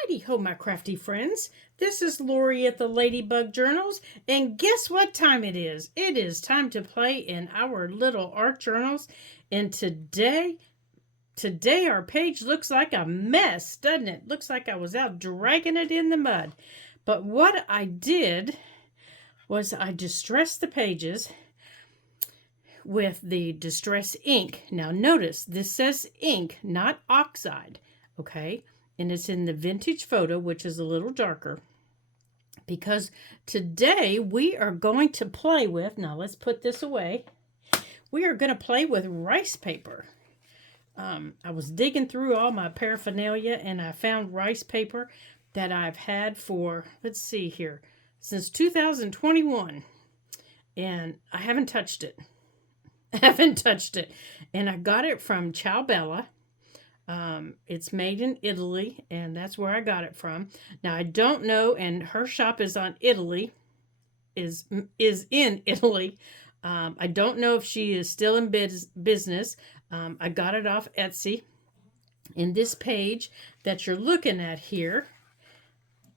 Heidi ho, my crafty friends. This is Lori at the Ladybug Journals, and guess what time it is? It is time to play in our little art journals. And today our page looks like a mess, doesn't it? Looks like I was out dragging it in the mud. But what I did was I distressed the pages with the distress ink. Now notice this says ink, not oxide, okay? And it's in the vintage photo, which is a little darker, because today we are going to play with, now let's put this away, we are going to play with rice paper. I was digging through all my paraphernalia and I found rice paper that I've had for, let's see here, since 2021, and I haven't touched it. And I got it from Ciao Bella. It's made in Italy, and that's where I got it from. Now I don't know, and her shop is on Italy, is in Italy. I don't know if she is still in business. I got it off Etsy. And this page that you're looking at here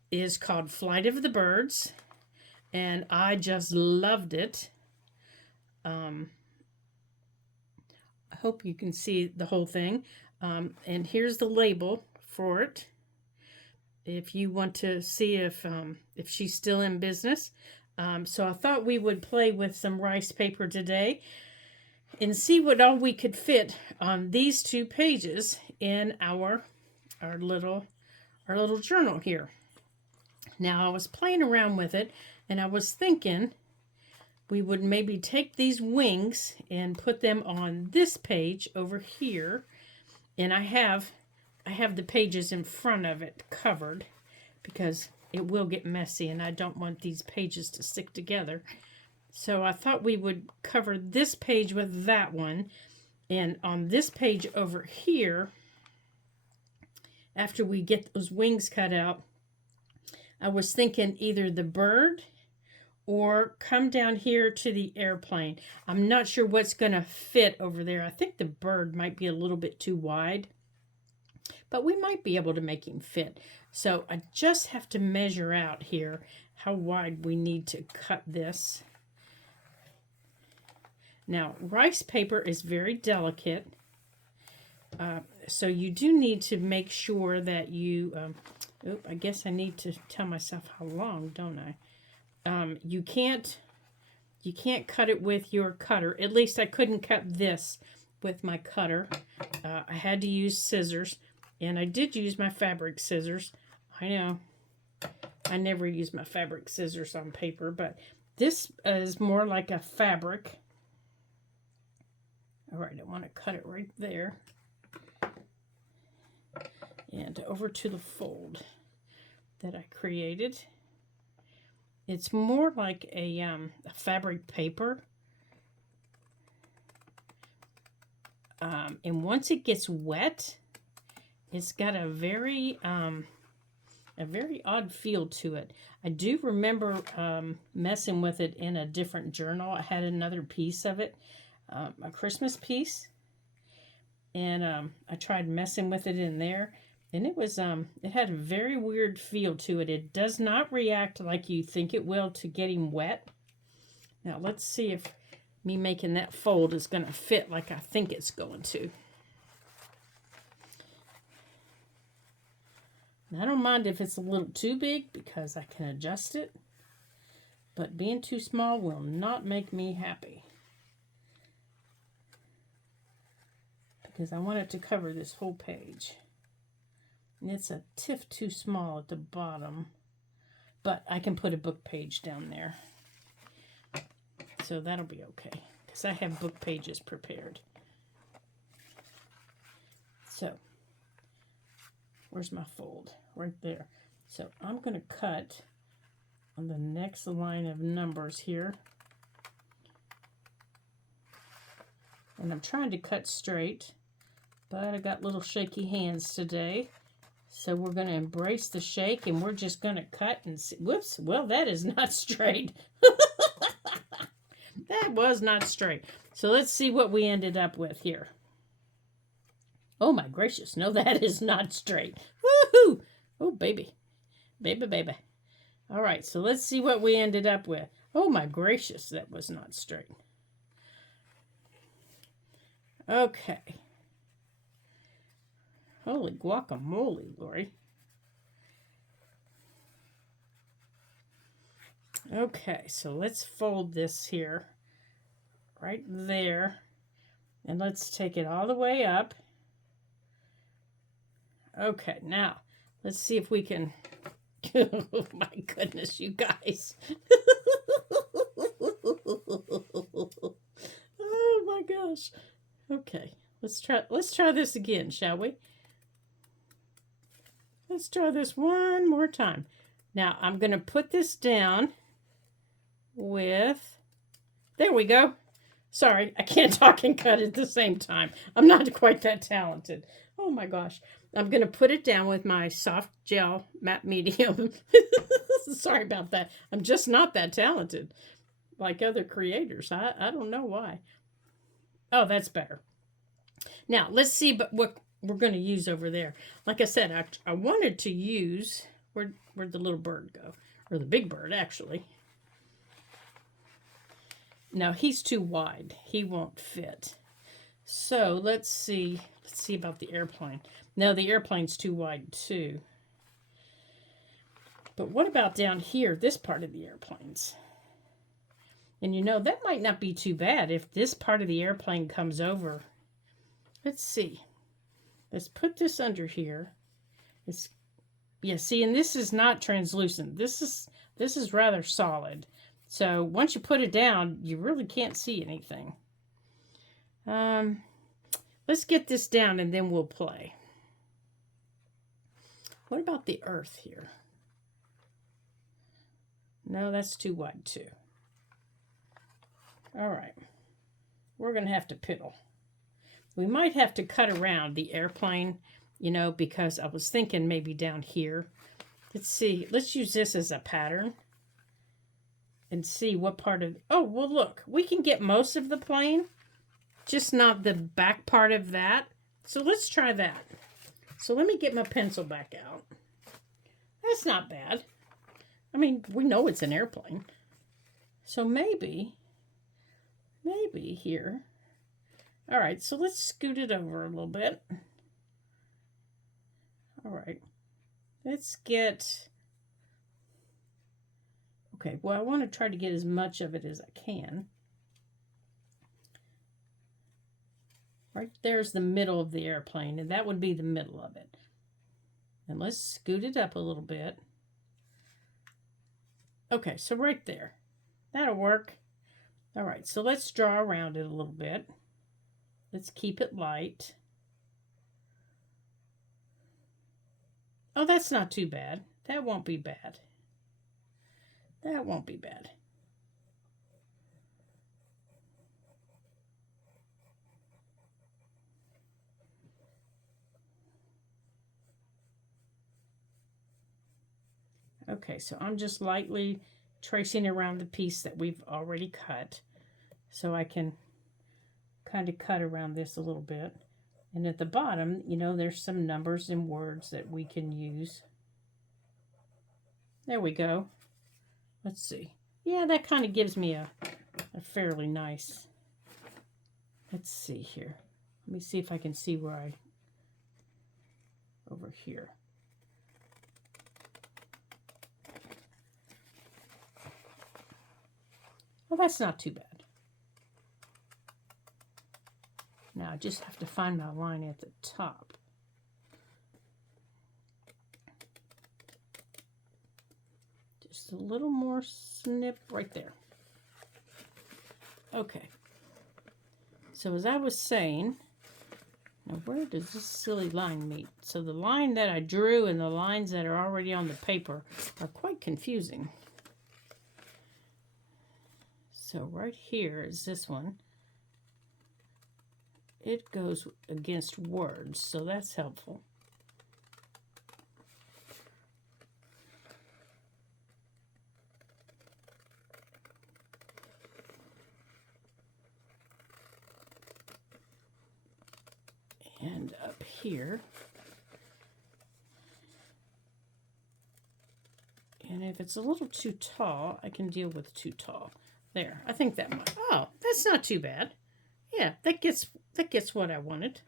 is called Flight of the Birds, and I just loved it. I hope you can see the whole thing. And here's the label for it. If you want to see if she's still in business. So I thought we would play with some rice paper today and see what all we could fit on these two pages in our little journal here. Now I was playing around with it and I was thinking we would maybe take these wings and put them on this page over here. And I have the pages in front of it covered because it will get messy and I don't want these pages to stick together. So I thought we would cover this page with that one. And on this page over here, after we get those wings cut out, I was thinking either the bird or come down here to the airplane. I'm not sure what's going to fit over there. I think the bird might be a little bit too wide, but we might be able to make him fit. So I just have to measure out here how wide we need to cut this. Now, rice paper is very delicate, so you do need to make sure that you, I guess I need to tell myself how long, don't I? You can't cut it with your cutter. At least I couldn't cut this with my cutter. I had to use scissors, and I did use my fabric scissors. I know I never use my fabric scissors on paper, but this is more like a fabric. All right, I want to cut it right there. And over to the fold that I created. It's more like a fabric paper. And once it gets wet, it's got a very odd feel to it. I do remember messing with it in a different journal. I had another piece of it, a Christmas piece, and I tried messing with it in there, and it was it had a very weird feel to it. It does not react like you think it will to getting wet. Now let's see if me making that fold is going to fit like I think it's going to. I don't mind if it's a little too big because I can adjust it, but being too small will not make me happy because I want it to cover this whole page. And it's a tiff too small at the bottom, but I can put a book page down there. So that'll be okay because I have book pages prepared. So where's my fold? Right there. So I'm going to cut on the next line of numbers here. And I'm trying to cut straight, but I got little shaky hands today. So we're going to embrace the shake and we're just going to cut and see. Whoops, well, that is not straight. That was not straight. So let's see what we ended up with here. Oh my gracious, no, that is not straight. Woohoo! Oh baby. Baby, baby. All right, so let's see what we ended up with. Oh, my gracious, that was not straight. Okay. Holy guacamole, Lori. Okay, so let's fold this here, right there, and let's take it all the way up. Okay, now, let's see if we can... Oh, my goodness, you guys. Oh, my gosh. Okay, let's try this again, shall we? Let's try this one more time. Now, I'm going to put this down with... There we go. Sorry, I can't talk and cut at the same time. I'm not quite that talented. Oh, my gosh. I'm going to put it down with my soft gel matte medium. Sorry about that. I'm just not that talented like other creators. I don't know why. Oh, that's better. Now, let's see what we're going to use over there. Like I said, I wanted to use... Where'd the little bird go? Or the big bird, actually. Now, he's too wide. He won't fit. So, let's see. Let's see about the airplane. No, the airplane's too wide, too. But what about down here, this part of the airplanes? And you know, that might not be too bad if this part of the airplane comes over. Let's see. Let's put this under here. Yeah, see, and this is not translucent. This is rather solid. So once you put it down, you really can't see anything. Let's get this down and then we'll play. What about the earth here? No, that's too wide too. All right. We're going to have to piddle. We might have to cut around the airplane, you know, because I was thinking maybe down here. Let's see. Let's use this as a pattern and see what part of... Oh, well, look. We can get most of the plane, just not the back part of that. So let's try that. So let me get my pencil back out. That's not bad. I mean, we know it's an airplane. So maybe here. All right, so let's scoot it over a little bit. All right, let's get... Okay, well, I want to try to get as much of it as I can. Right there's the middle of the airplane, and that would be the middle of it. And let's scoot it up a little bit. Okay, so right there. That'll work. All right, so let's draw around it a little bit. Let's keep it light. Oh, that's not too bad. That won't be bad. That won't be bad. Okay, so I'm just lightly tracing around the piece that we've already cut, so I can kind of cut around this a little bit. And at the bottom, you know, there's some numbers and words that we can use. There we go. Let's see. Yeah, that kind of gives me a fairly nice... Let's see here. Let me see if I can see where I... Over here. Well, that's not too bad. Now I just have to find my line at the top. Just a little more snip right there. Okay. So as I was saying, now where does this silly line meet? So the line that I drew and the lines that are already on the paper are quite confusing. So right here is this one. It goes against words, so that's helpful. And up here, if it's a little too tall, I can deal with too tall. There, I think that might. Oh, that's not too bad. Yeah, that gets what I wanted.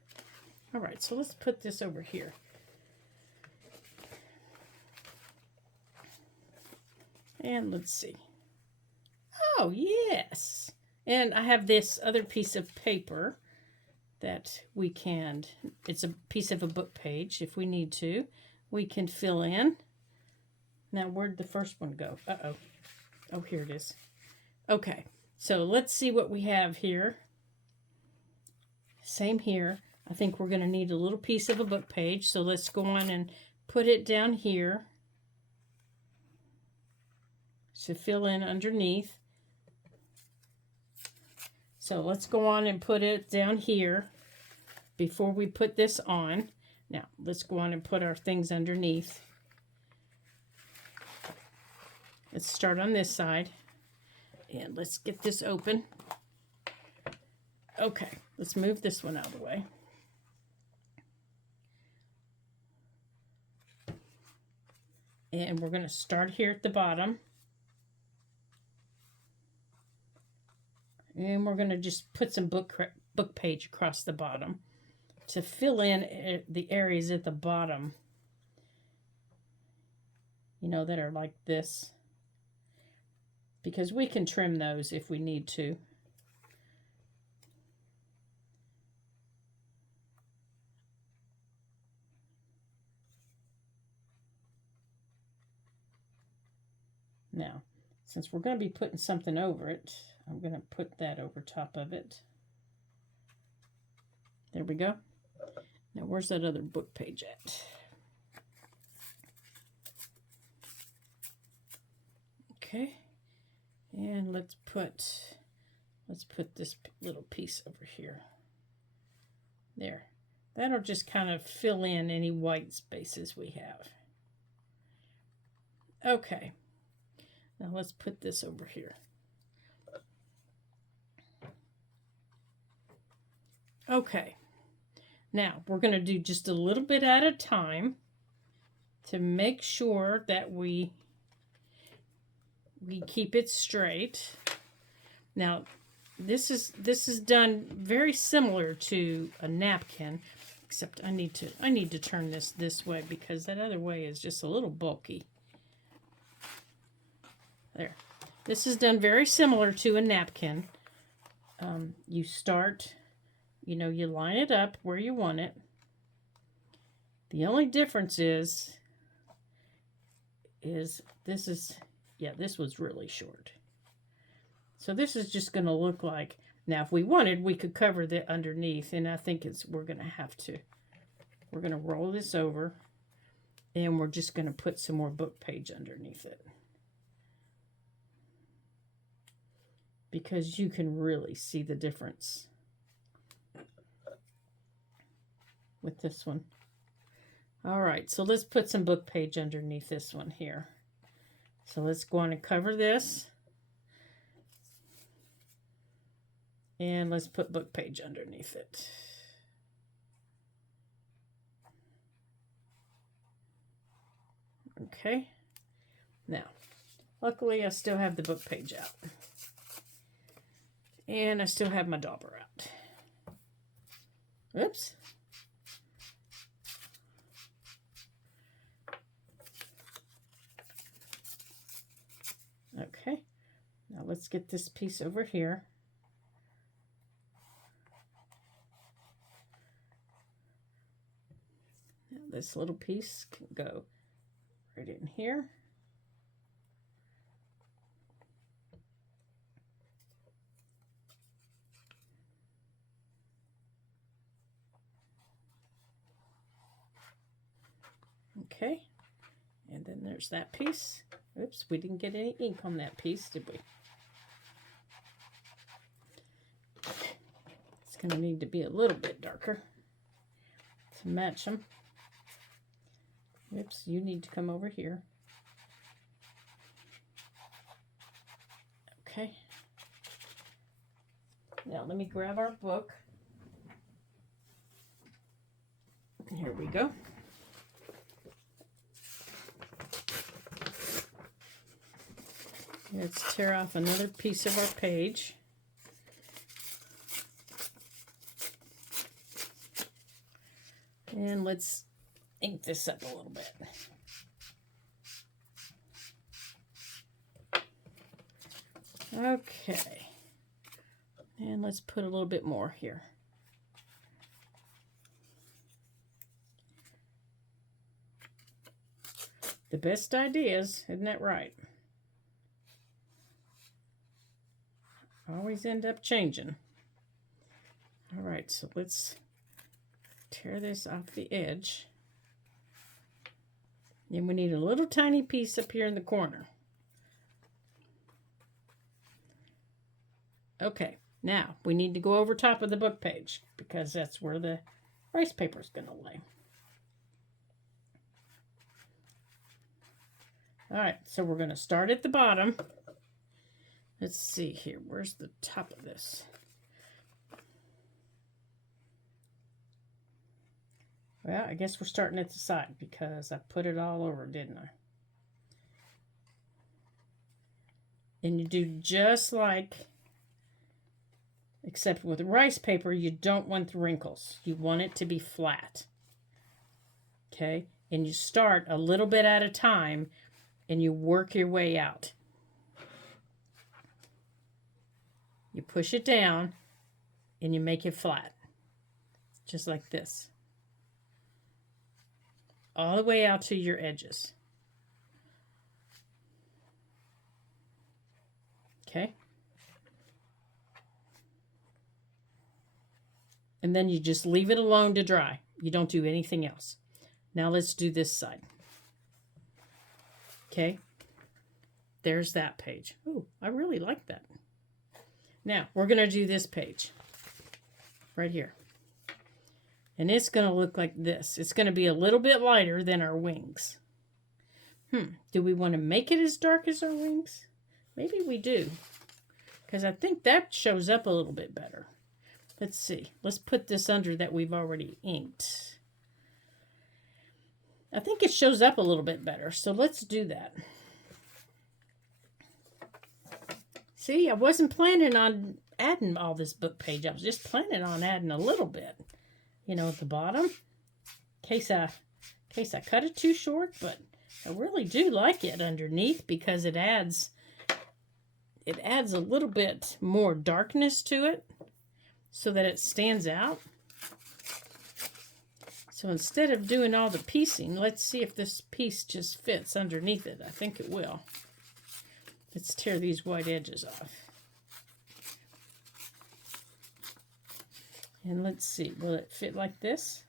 All right, so let's put this over here. And let's see. Oh, yes. And I have this other piece of paper that we can, it's a piece of a book page. If we need to, we can fill in. Now, where'd the first one go? Uh-oh. Oh, here it is. Okay, so let's see what we have here. Same here. I think we're going to need a little piece of a book page. So let's go on and put it down here to fill in underneath. So let's go on and put it down here before we put this on. Now, let's go on and put our things underneath. Let's start on this side. And let's get this open. Okay, let's move this one out of the way. And we're going to start here at the bottom. And we're going to just put some book page across the bottom to fill in the areas at the bottom, you know, that are like this. Because we can trim those if we need to. Now, since we're going to be putting something over it, I'm going to put that over top of it. There we go. Now, where's that other book page at? Okay. And let's put this little piece over here. There. That'll just kind of fill in any white spaces we have. Okay. Now let's put this over here. Okay. Now we're going to do just a little bit at a time to make sure that we keep it straight. Now this is done very similar to a napkin, except I need to turn this way because that other way is just a little bulky. There. This is done very similar to a napkin. You start, you know, you line it up where you want it. The only difference is this is, yeah, this was really short. So this is just going to look like, now if we wanted, we could cover the underneath, and I think we're going to have to. We're going to roll this over, and we're just going to put some more book page underneath it. Because you can really see the difference with this one. All right, so let's put some book page underneath this one here. So let's go on and cover this. And let's put book page underneath it. Okay. Now, luckily I still have the book page out. And I still have my dauber out. Oops. Okay. Now let's get this piece over here. Now this little piece can go right in here. Okay, and then there's that piece. Oops, we didn't get any ink on that piece, did we? It's going to need to be a little bit darker to match them. Oops, you need to come over here. Okay. Now let me grab our book. Here we go. Let's tear off another piece of our page. And let's ink this up a little bit. Okay. And let's put a little bit more here. The best ideas, isn't that right? Always end up changing. All right, so let's tear this off the edge. And we need a little tiny piece up here in the corner. Okay, now we need to go over top of the book page because that's where the rice paper is going to lay. All right, so we're going to start at the bottom. Let's see here. Where's the top of this? Well, I guess we're starting at the side because I put it all over, didn't I? And you do just like, except with rice paper, you don't want the wrinkles. You want it to be flat. Okay? And you start a little bit at a time and you work your way out. You push it down and you make it flat. Just like this. All the way out to your edges. Okay? And then you just leave it alone to dry. You don't do anything else. Now let's do this side. Okay? There's that page. Oh, I really like that. Now, we're going to do this page. Right here. And it's going to look like this. It's going to be a little bit lighter than our wings. Do we want to make it as dark as our wings? Maybe we do. Because I think that shows up a little bit better. Let's see. Let's put this under that we've already inked. I think it shows up a little bit better. So let's do that. See, I wasn't planning on adding all this book page. I was just planning on adding a little bit. You know, at the bottom, in case I cut it too short, but I really do like it underneath because it adds a little bit more darkness to it so that it stands out. So instead of doing all the piecing, let's see if this piece just fits underneath it. I think it will. Let's tear these white edges off. And let's see, will it fit like this?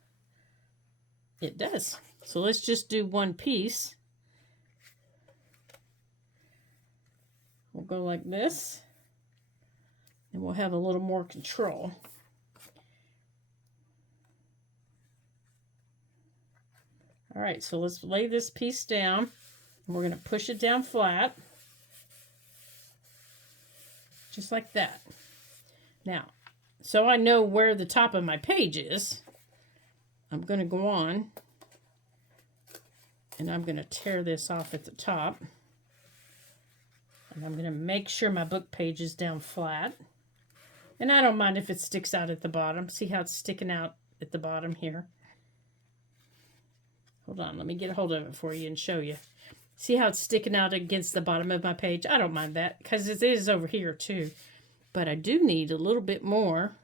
It does. So let's just do one piece. We'll go like this. And we'll have a little more control. All right, so let's lay this piece down. And we're going to push it down flat. Just like that. Now, so I know where the top of my page is, I'm going to go on and I'm going to tear this off at the top. And I'm going to make sure my book page is down flat. And I don't mind if it sticks out at the bottom. See how it's sticking out at the bottom here? Hold on, let me get a hold of it for you and show you. See how it's sticking out against the bottom of my page? I don't mind that because it is over here too. But I do need a little bit more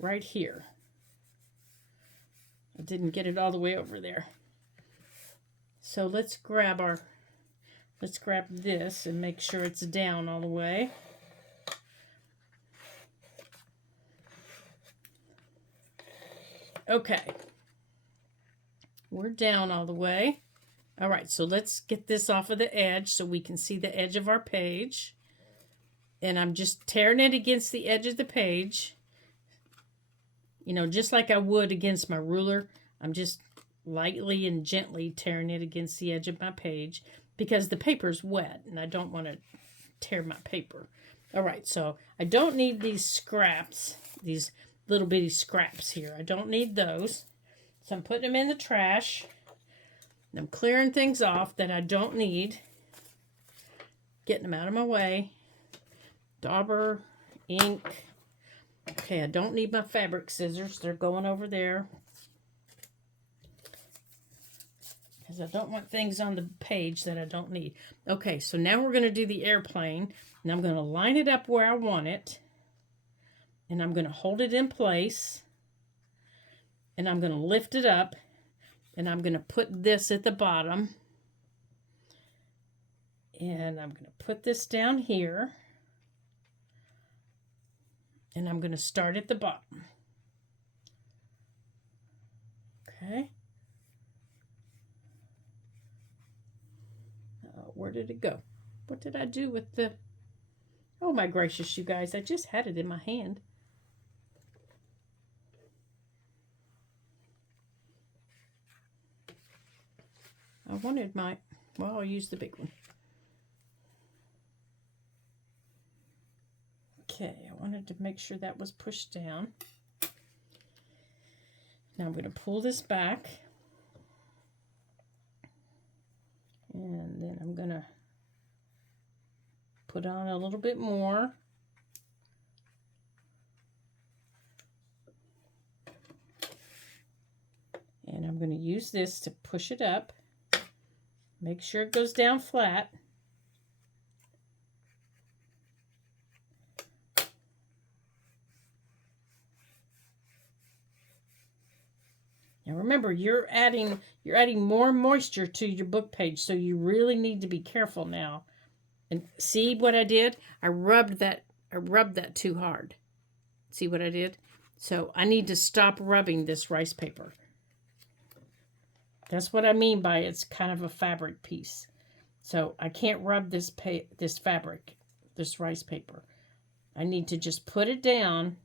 right here. I didn't get it all the way over there. So let's grab this and make sure it's down all the way. Okay. We're down all the way. All right, so let's get this off of the edge so we can see the edge of our page. And I'm just tearing it against the edge of the page. You know, just like I would against my ruler. I'm just lightly and gently tearing it against the edge of my page because the paper's wet and I don't want to tear my paper. All right, so I don't need these scraps, these little bitty scraps here. I don't need those. So I'm putting them in the trash. I'm clearing things off that I don't need. getting them out of my way. Dauber, ink. Okay, I don't need my fabric scissors. They're going over there. Because I don't want things on the page that I don't need. Okay, so now we're going to do the airplane. And I'm going to line it up where I want it. And I'm going to hold it in place. And I'm going to lift it up. And I'm going to put this at the bottom. And I'm going to put this down here. And I'm going to start at the bottom. Okay. Where did it go? What did I do with the... Oh my gracious, you guys. I just had it in my hand. I wanted my... Well, I'll use the big one. Okay, I wanted to make sure that was pushed down. Now I'm going to pull this back. And then I'm going to put on a little bit more. And I'm going to use this to push it up. Make sure it goes down flat. Now remember, you're adding more moisture to your book page, so you really need to be careful now. And see what I did? I rubbed that too hard. See what I did? So I need to stop rubbing this rice paper. That's what I mean by it's kind of a fabric piece. So I can't rub this fabric, this rice paper. I need to just put it down.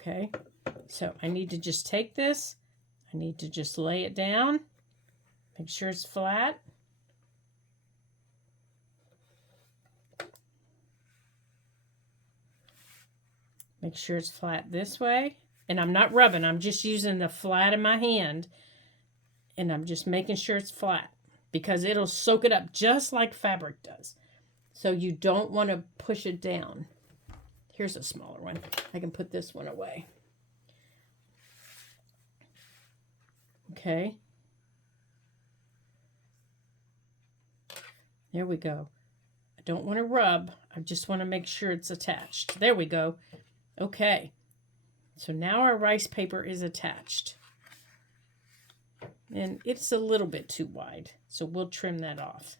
Okay, so I need to just take this. I need to just lay it down. Make sure it's flat. Make sure it's flat this way. And I'm not rubbing. I'm just using the flat in my hand. And I'm just making sure it's flat. Because it'll soak it up just like fabric does. So you don't want to push it down. Here's a smaller one. I can put this one away. Okay. There we go. I don't want to rub. I just want to make sure it's attached. There we go. Okay. So now our rice paper is attached. And it's a little bit too wide. So we'll trim that off.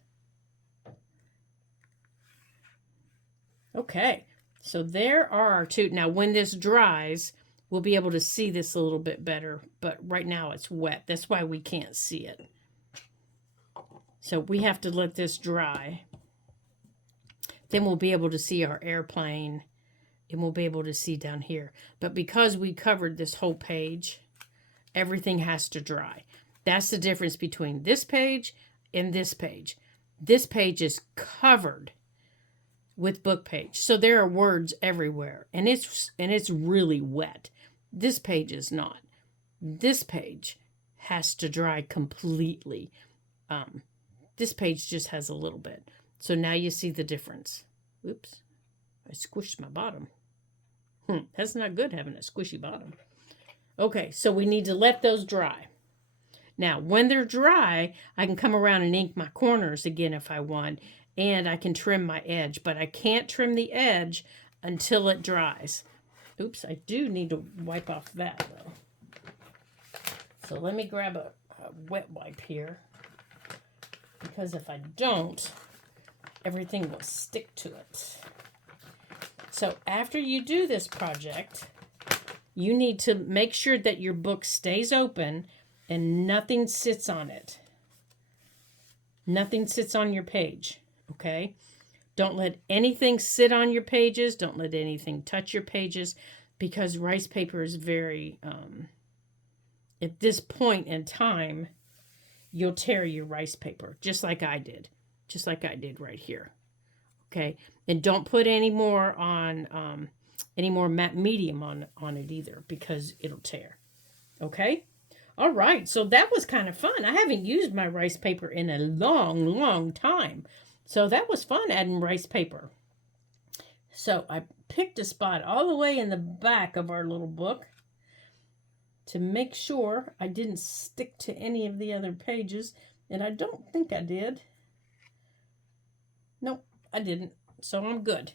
Okay. So there are our two. Now, when this dries, we'll be able to see this a little bit better. But right now it's wet. That's why we can't see it. So we have to let this dry. Then we'll be able to see our airplane. And we'll be able to see down here. But because we covered this whole page, everything has to dry. That's the difference between this page and this page. This page is covered with book page. So there are words everywhere. And it's really wet. This page is not. This page has to dry completely. This page just has a little bit. So now you see the difference. Oops. I squished my bottom. That's not good having a squishy bottom. Okay, so we need to let those dry. Now, when they're dry, I can come around and ink my corners again if I want. And I can trim my edge, but I can't trim the edge until it dries. Oops, I do need to wipe off that, though. So let me grab a wet wipe here. Because if I don't, everything will stick to it. So after you do this project, you need to make sure that your book stays open and nothing sits on it. Nothing sits on your page, okay? Don't let anything sit on your pages. Don't let anything touch your pages because rice paper is very, at this point in time, you'll tear your rice paper just like I did. Just like I did right here. Okay, and don't put any more on any more matte medium on it either, because it'll tear. Okay? All right, so that was kind of fun. I haven't used my rice paper in a long, long time. So that was fun adding rice paper. So I picked a spot all the way in the back of our little book to make sure I didn't stick to any of the other pages. And I don't think I did. Nope, I didn't. So I'm good.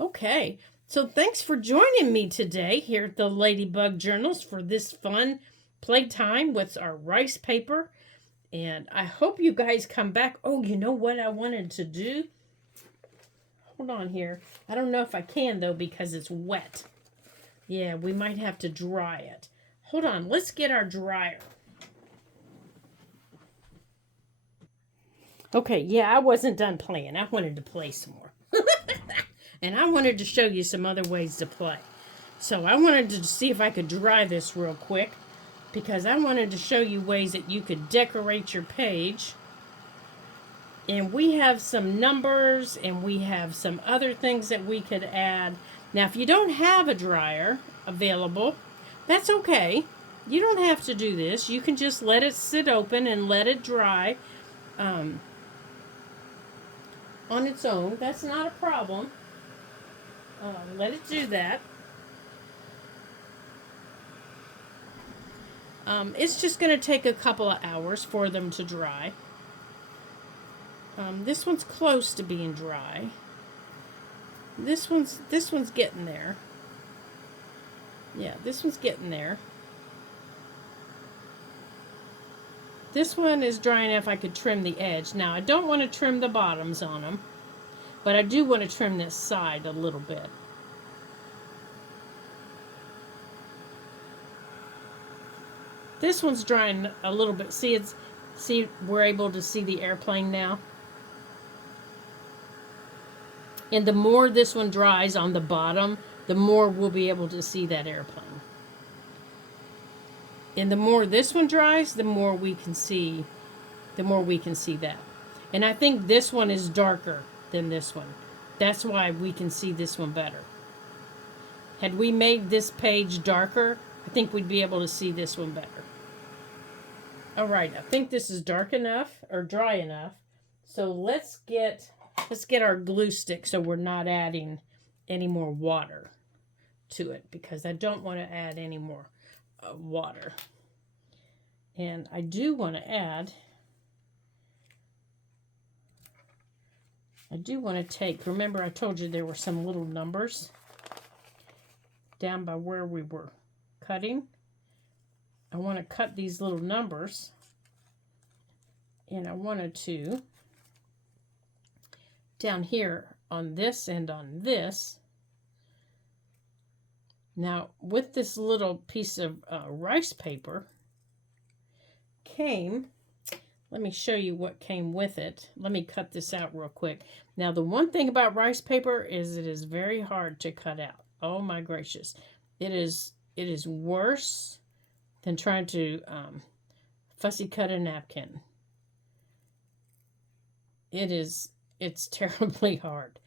Okay, so thanks for joining me today here at the Ladybug Journals for this fun playtime with our rice paper. And I hope you guys come back. Oh, you know what I wanted to do? Hold on here. I don't know if I can, though, because it's wet. Yeah, we might have to dry it. Hold on. Let's get our dryer. Okay, yeah, I wasn't done playing. I wanted to play some more. And I wanted to show you some other ways to play. So I wanted to see if I could dry this real quick, because I wanted to show you ways that you could decorate your page. And we have some numbers, and we have some other things that we could add. Now, if you don't have a dryer available, that's okay. You don't have to do this. You can just let it sit open and let it dry on its own. That's not a problem. Let it do that. It's just going to take a couple of hours for them to dry. This one's close to being dry. This one's getting there. Yeah, this one's getting there. This one is dry enough I could trim the edge. Now, I don't want to trim the bottoms on them, but I do want to trim this side a little bit. This one's drying a little bit. See, we're able to see the airplane now. And the more this one dries on the bottom, the more we'll be able to see that airplane. And the more this one dries, the more we can see that. And I think this one is darker than this one. That's why we can see this one better. Had we made this page darker, I think we'd be able to see this one better. All right, I think this is dark enough or dry enough. So let's get our glue stick so we're not adding any more water to it, because I don't want to add any more water. And I do want to take, remember I told you there were some little numbers down by where we were cutting. I want to cut these little numbers, and I wanted to, down here on this and on this. Now, with this little piece of rice paper came, let me show you what came with it. Let me cut this out real quick. Now, the one thing about rice paper is it is very hard to cut out. Oh my gracious. It is worse than trying to fussy cut a napkin. It's terribly hard.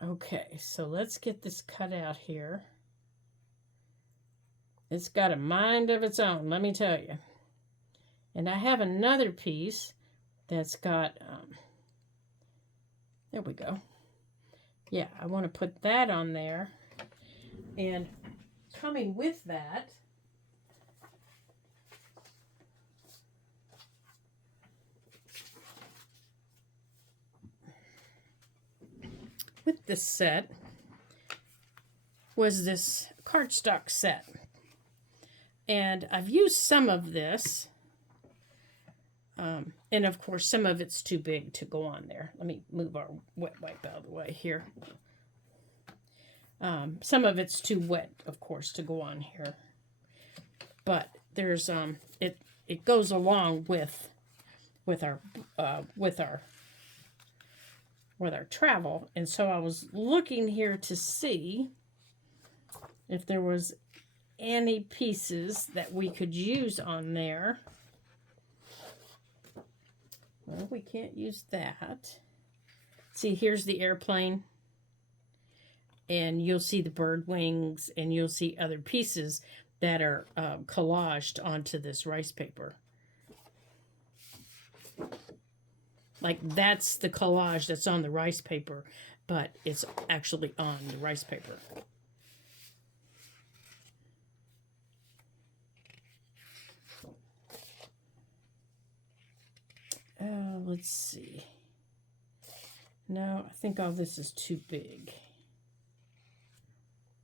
Okay, so let's get this cut out here. It's got a mind of its own, let me tell you. And I have another piece that's got, there we go. Yeah, I want to put that on there. And coming with that, with this set, was this cardstock set. And I've used some of this. And of course, some of it's too big to go on there. Let me move our wet wipe out of the way here. Some of it's too wet, of course, to go on here. But there's it goes along with our travel. And so I was looking here to see if there was any pieces that we could use on there. Well, we can't use that. See, here's the airplane. and you'll see the bird wings, and you'll see other pieces that are collaged onto this rice paper. Like, that's the collage that's on the rice paper, but it's actually on the rice paper. Let's see. No, I think all this is too big.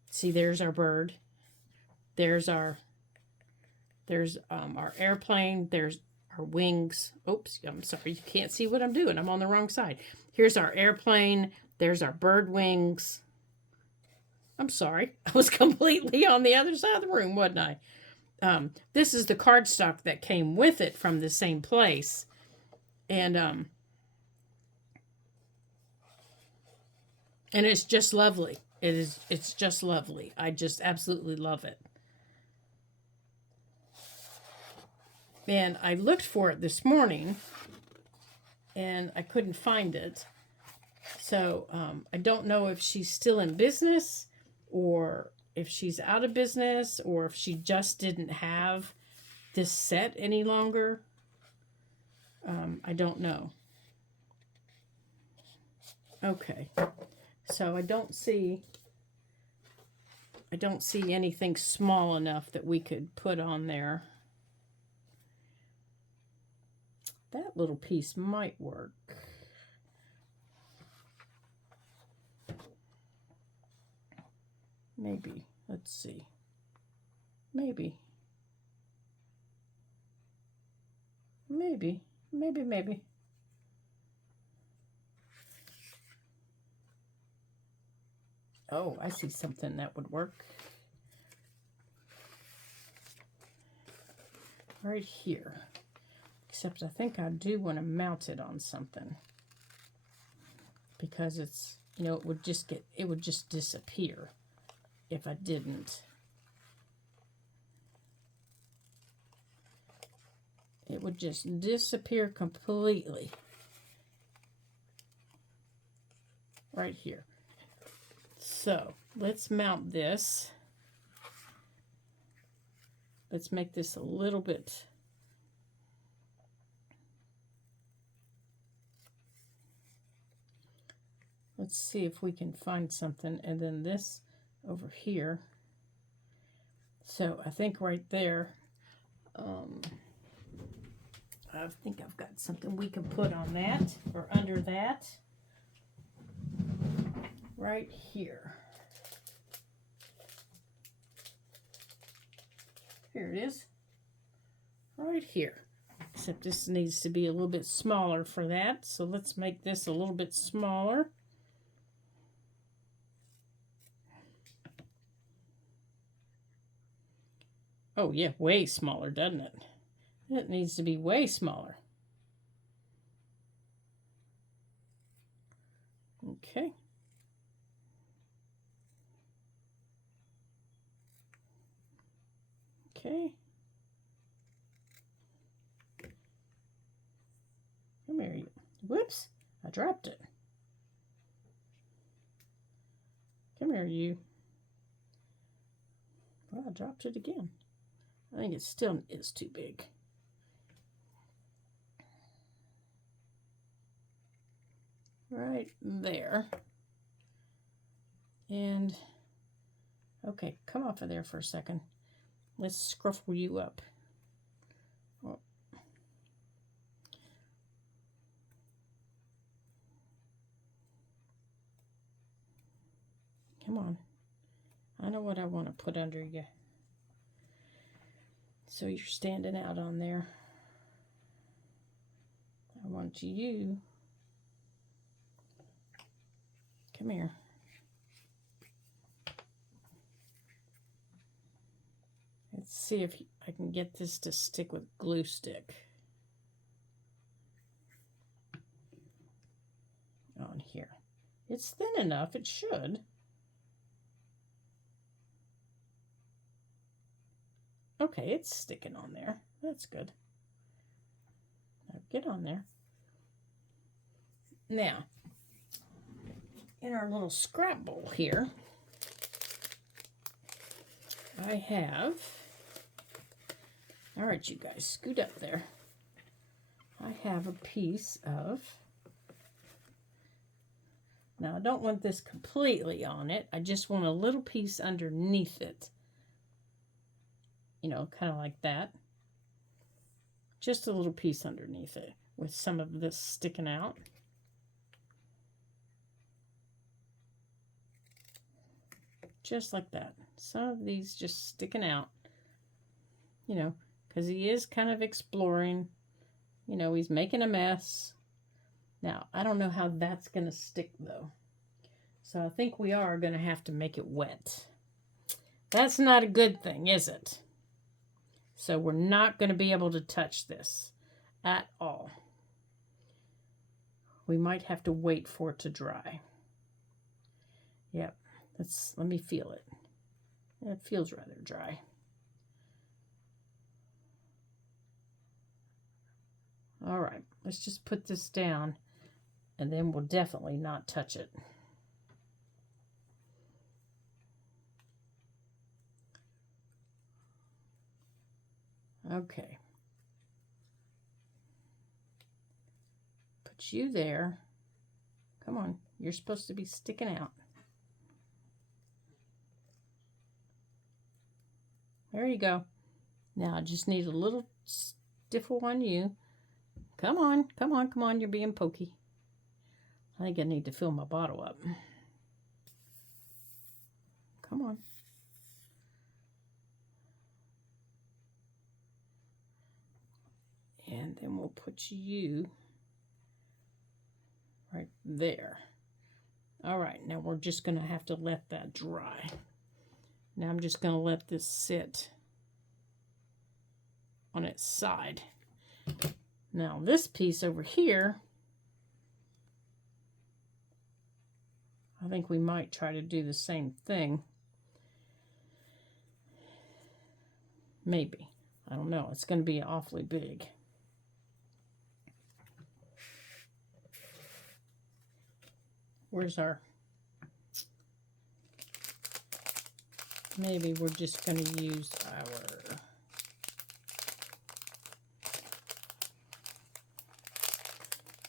See, there's our bird. There's our airplane. There's our wings. Oops, I'm sorry. You can't see what I'm doing. I'm on the wrong side. Here's our airplane. There's our bird wings. I'm sorry. I was completely on the other side of the room, wasn't I? This is the cardstock that came with it from the same place. And it's just lovely. It's just lovely. I just absolutely love it. And I looked for it this morning, and I couldn't find it. So I don't know if she's still in business, or if she's out of business, or if she just didn't have this set any longer. I don't know. Okay. So I don't see anything small enough that we could put on there. That little piece might work. Maybe. Let's see. Maybe. Oh, I see something that would work. Right here. Except I think I do want to mount it on something. Because it's, it would just disappear if I didn't. It would just disappear completely. Right here. So, let's mount this. Let's make this a little bit. Let's see if we can find something. And then this over here. So, I think right there, I think I've got something we can put on that, or under that. Right here. Here it is. Right here. Except this needs to be a little bit smaller for that. So let's make this a little bit smaller. Oh yeah, way smaller, doesn't it? It needs to be way smaller. Okay. Okay. Come here, you. Whoops, I dropped it. Come here, you. Well, I dropped it again. I think it still is too big. Right there. And, okay, come off of there for a second. Let's scruffle you up. Oh. Come on. I know what I want to put under you. So you're standing out on there. I want you. Come here. Let's see if I can get this to stick with glue stick. On here. It's thin enough, it should. Okay, it's sticking on there. That's good. Now get on there. Now, in our little scrap bowl here, I have, all right, you guys, scoot up there. I have a piece of, now I don't want this completely on it. I just want a little piece underneath it. You know, kind of like that. Just a little piece underneath it with some of this sticking out. Just like that. Some of these just sticking out, you know, because he is kind of exploring. You know, he's making a mess. Now, I don't know how that's going to stick, though. So I think we are going to have to make it wet. That's not a good thing, is it? So we're not going to be able to touch this at all. We might have to wait for it to dry. Yep. Let me feel it. It feels rather dry. All right, let's just put this down, and then we'll definitely not touch it. Okay. Put you there. Come on, you're supposed to be sticking out. There you go. Now I just need a little stiffle on you. Come on, come on, come on, you're being pokey. I think I need to fill my bottle up. Come on. And then we'll put you right there. All right, now we're just going to have to let that dry. Now I'm just going to let this sit on its side. Now this piece over here, I think we might try to do the same thing. Maybe. I don't know. It's going to be awfully big. Where's our... Maybe we're just going to use our...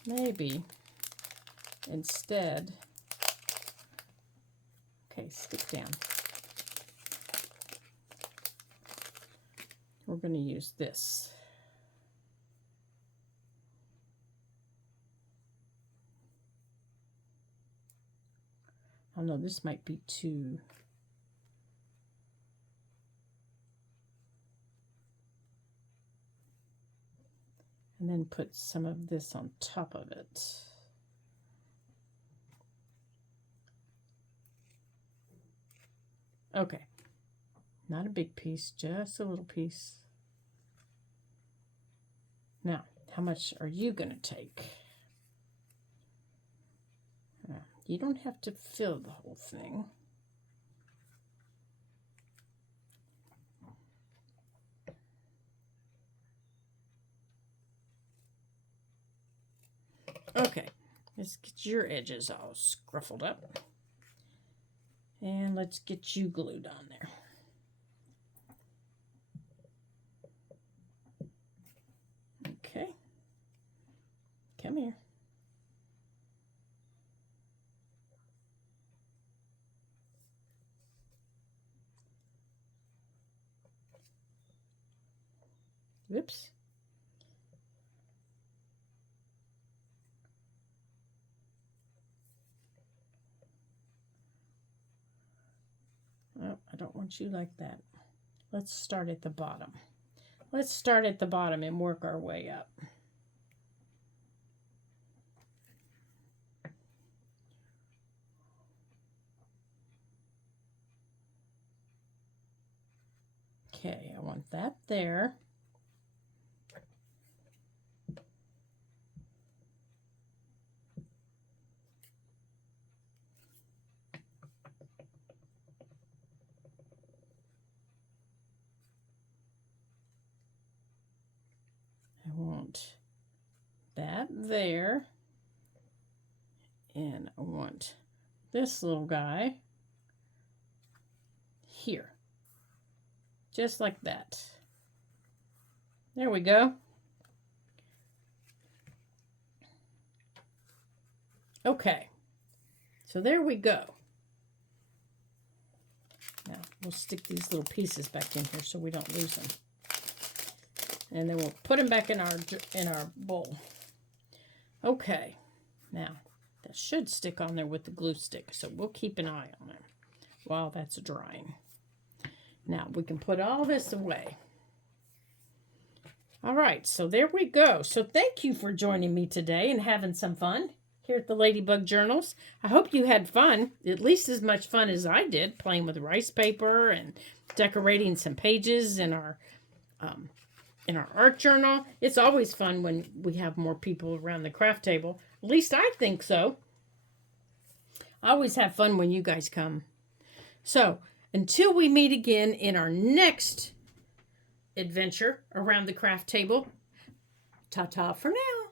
Maybe instead... Okay, stick down. We're going to use this. I know this might be too... And then put some of this on top of it. Okay. Not a big piece, just a little piece. Now, how much are you going to take? You don't have to fill the whole thing. Okay, let's get your edges all scruffled up. And let's get you glued on there. Okay. Come here. Whoops. Oh, I don't want you like that. Let's start at the bottom. Let's start at the bottom and work our way up. Okay, I want that there. I want that there. And I want this little guy here. Just like that. There we go. Okay. So there we go. Now we'll stick these little pieces back in here so we don't lose them. And then we'll put them back in our bowl. Okay. Now, that should stick on there with the glue stick, so we'll keep an eye on it while that's drying. Now, we can put all this away. All right, so there we go. So thank you for joining me today and having some fun here at the Ladybug Journals. I hope you had fun, at least as much fun as I did, playing with rice paper and decorating some pages in our art journal. It's always fun when we have more people around the craft table. At least I think so. I always have fun when you guys come. So, until we meet again in our next adventure around the craft table, ta-ta for now.